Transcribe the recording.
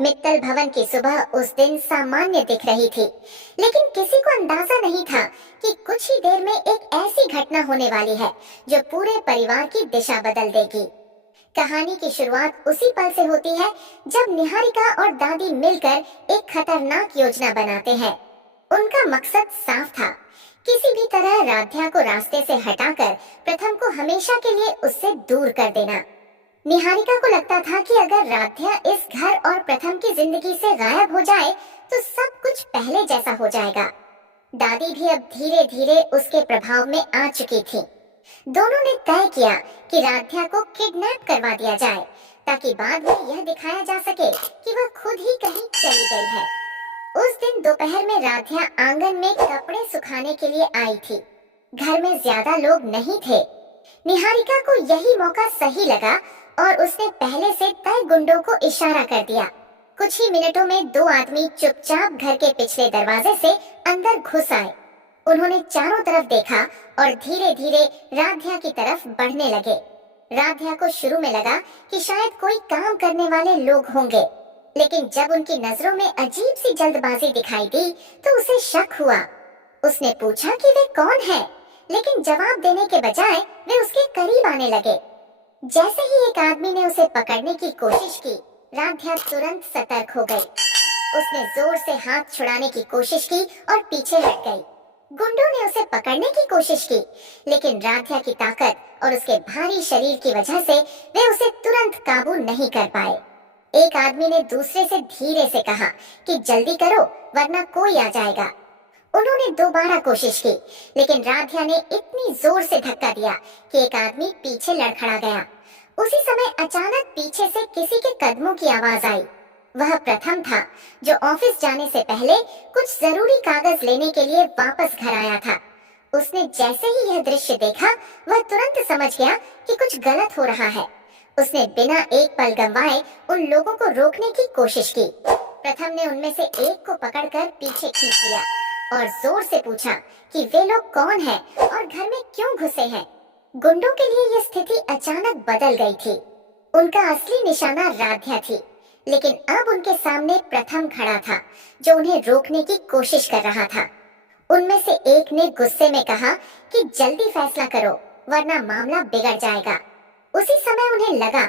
मित्तल भवन की सुबह उस दिन सामान्य दिख रही थी, लेकिन किसी को अंदाजा नहीं था कि कुछ ही देर में एक ऐसी घटना होने वाली है जो पूरे परिवार की दिशा बदल देगी। कहानी की शुरुआत उसी पल से होती है जब निहारिका और दादी मिलकर एक खतरनाक योजना बनाते हैं। उनका मकसद साफ था, किसी भी तरह राध्या को रास्ते से हटाकर प्रथम को हमेशा के लिए उससे दूर कर देना। निहारिका को लगता था कि अगर राध्या इस घर और प्रथम की जिंदगी से गायब हो जाए तो सब कुछ पहले जैसा हो जाएगा। दादी भी अब धीरे धीरे उसके प्रभाव में आ चुकी थी। दोनों ने तय किया कि राध्या को किडनैप करवा दिया जाए ताकि बाद में यह दिखाया जा सके कि वह खुद ही कहीं चली गई है। उस दिन दोपहर में राध्या आंगन में कपड़े सुखाने के लिए आई थी। घर में ज्यादा लोग नहीं थे। निहारिका को यही मौका सही लगा और उसने पहले से तय गुंडों को इशारा कर दिया। कुछ ही मिनटों में दो आदमी चुपचाप घर के पिछले दरवाजे से अंदर घुस आए। उन्होंने चारों तरफ देखा और धीरे धीरे राध्या की तरफ बढ़ने लगे। राध्या को शुरू में लगा कि शायद कोई काम करने वाले लोग होंगे, लेकिन जब उनकी नजरों में अजीब सी जल्दबाजी दिखाई दी तो उसे शक हुआ। उसने पूछा कि वे कौन है, लेकिन जवाब देने के बजाय वे उसके करीब आने लगे। जैसे ही एक आदमी ने उसे पकड़ने की कोशिश की, राध्या तुरंत सतर्क हो गई। उसने जोर से हाथ छुड़ाने की कोशिश की और पीछे हट गई। गुंडों ने उसे पकड़ने की कोशिश की, लेकिन राध्या की ताकत और उसके भारी शरीर की वजह से वे उसे तुरंत काबू नहीं कर पाए। एक आदमी ने दूसरे से धीरे से कहा कि जल्दी करो वरना कोई आ जाएगा। उन्होंने दोबारा कोशिश की, लेकिन राध्या ने इतनी जोर से धक्का दिया कि एक आदमी पीछे लड़खड़ा गया। उसी समय अचानक पीछे से किसी के कदमों की आवाज आई। वह प्रथम था, जो ऑफिस जाने से पहले कुछ जरूरी कागज लेने के लिए वापस घर आया था। उसने जैसे ही यह दृश्य देखा, वह तुरंत समझ गया कि कुछ गलत हो रहा है। उसने बिना एक पल गंवाए उन लोगों को रोकने की कोशिश की। प्रथम ने उनमें से एक को पकड़कर पीछे खींच लिया और जोर से पूछा कि वे लोग कौन हैं और घर में क्यों घुसे हैं। गुंडों के लिए यह स्थिति अचानक बदल गई थी। उनका असली निशाना राध्या थी, लेकिन अब उनके सामने प्रथम खड़ा था, जो उन्हें रोकने की कोशिश कर रहा था। उनमें से एक ने गुस्से में कहा कि जल्दी फैसला करो वरना मामला बिगड़ जाएगा। उसी समय उन्हें लगा